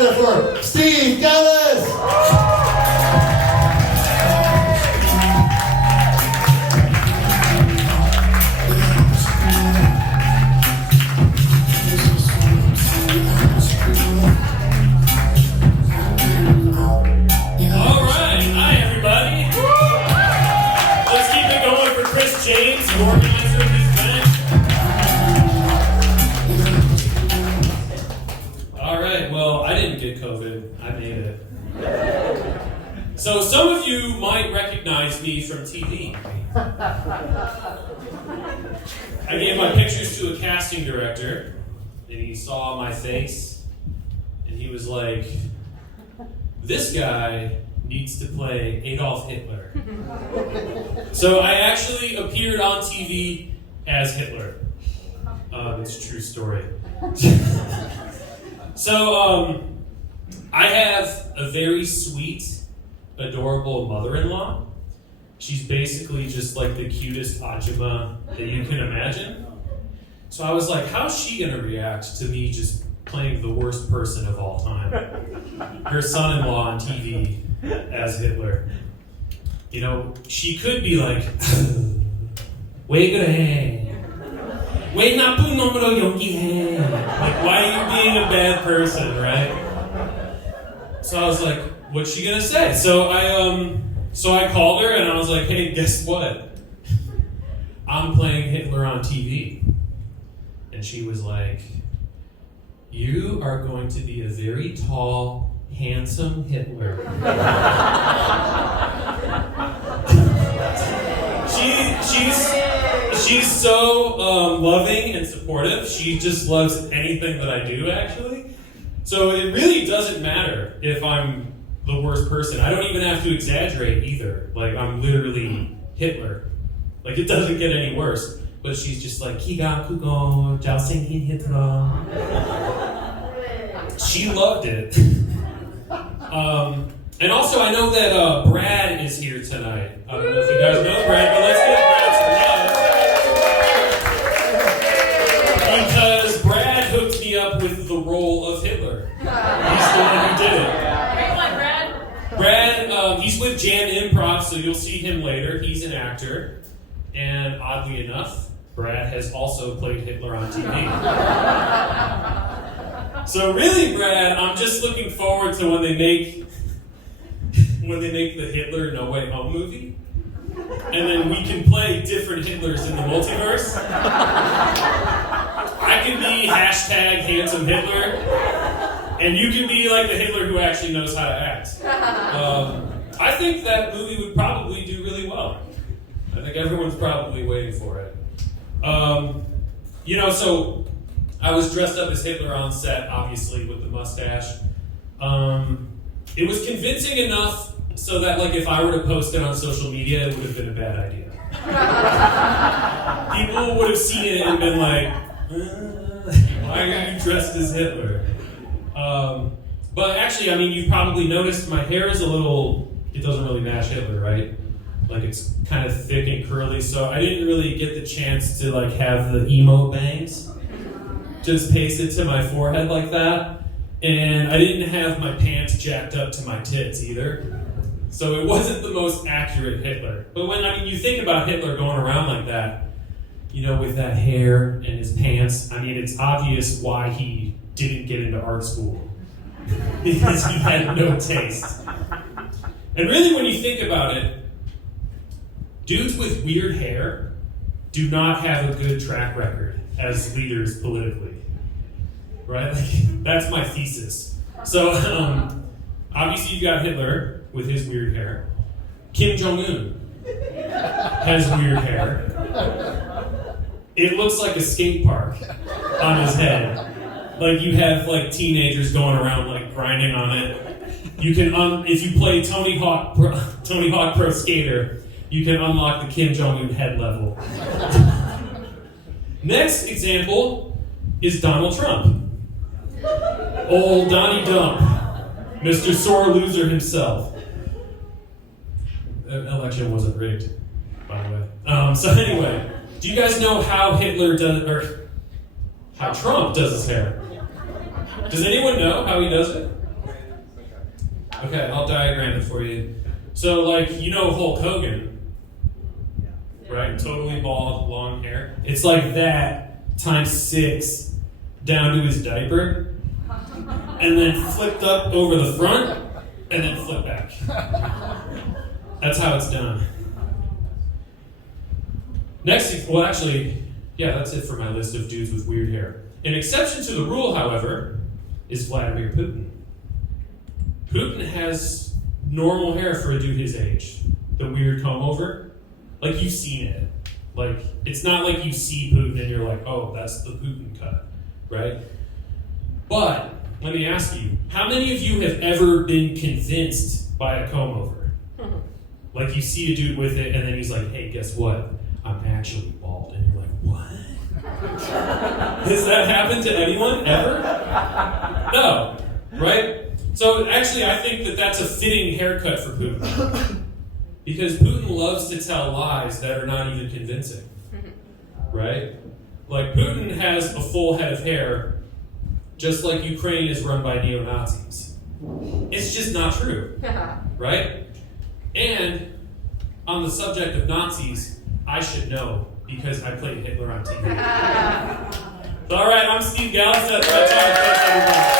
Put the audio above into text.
together for Steve Gillis! James, the organizer of this event. Alright, well, I didn't get COVID. I made it. So some of you might recognize me from TV. I gave my pictures to a casting director, and he saw my face, and he was like, this guy needs to play Adolf Hitler. So I actually appeared on TV as Hitler. It's a true story. So I have a very sweet, adorable mother-in-law. She's basically just like the cutest Ajumma that you can imagine. So I was like, how's she gonna react to me just playing the worst person of all time? Her son-in-law on TV as Hitler. You know, she could be like, wait na po numero yonki hai. Like, why are you being a bad person, right? So I was like, what's she gonna say? So I called her and I was like, hey, guess what? I'm playing Hitler on TV. And she was like, you are going to be a very tall, handsome Hitler. She's so loving and supportive. She just loves anything that I do, actually. So it really doesn't matter if I'm the worst person. I don't even have to exaggerate either. Like, I'm literally Hitler. Like, it doesn't get any worse. But she's just like, 키가 크고 잘생긴 Hitler. She loved it. And also, I know that Brad is here tonight. I don't know if you guys know Brad, but let's give Brad some love. Because Brad hooked me up with the role of Hitler. He's the one who did it. Great one, Brad. Brad, he's with Jam Improv, so you'll see him later. He's an actor. And oddly enough, Brad has also played Hitler on TV. So really, Brad, I'm just looking forward to when they make the Hitler No Way Home movie, and then we can play different Hitlers in the multiverse. I can be #handsome Hitler, and you can be like the Hitler who actually knows how to act. I think that movie would probably do really well. I think everyone's probably waiting for it. So I was dressed up as Hitler on set, obviously, with the mustache. It was convincing enough so that, like, if I were to post it on social media, it would have been a bad idea. People would have seen it and been like, why are you dressed as Hitler? But actually, I mean, you've probably noticed my hair is it doesn't really match Hitler, right? Like, it's kind of thick and curly, so I didn't really get the chance to, like, have the emo bangs just pasted to my forehead like that. And I didn't have my pants jacked up to my tits either. So it wasn't the most accurate Hitler. But when, you think about Hitler going around like that, with that hair and his pants, it's obvious why he didn't get into art school. Because he had no taste. And really, when you think about it, dudes with weird hair do not have a good track record as leaders politically. Right? That's my thesis. So, obviously you've got Hitler with his weird hair. Kim Jong-un has weird hair. It looks like a skate park on his head. Like, you have, like, teenagers going around, like, grinding on it. You can, if you play Tony Hawk Pro Skater, you can unlock the Kim Jong-un head level. Next example is Donald Trump. Old Donnie Dump. Mr. Sore Loser himself. The election wasn't rigged, by the way. So anyway, do you guys know how how Trump does his hair? Does anyone know how he does it? Okay, I'll diagram it for you. So, like, you know Hulk Hogan, right? Totally bald, long hair. It's like that times 6 down to his diaper, and then flipped up over the front, and then flipped back. That's how it's done. Next, well, actually, yeah, that's it for my list of dudes with weird hair. An exception to the rule, however, is Vladimir Putin. Putin has normal hair for a dude his age. The weird comb over. Like, you've seen it. Like, it's not like you see Putin and you're like, oh, that's the Putin cut, right? But, let me ask you, how many of you have ever been convinced by a comb over? Like, you see a dude with it and then he's like, hey, guess what? I'm actually bald. And you're like, what? Has that happened to anyone ever? No, right? So actually, I think that that's a fitting haircut for Putin. Because Putin loves to tell lies that are not even convincing. Right? Like, Putin has a full head of hair, just like Ukraine is run by neo-Nazis. It's just not true. Right? And on the subject of Nazis, I should know because I played Hitler on TV. All right, I'm Steve Gallis. Thanks, everybody.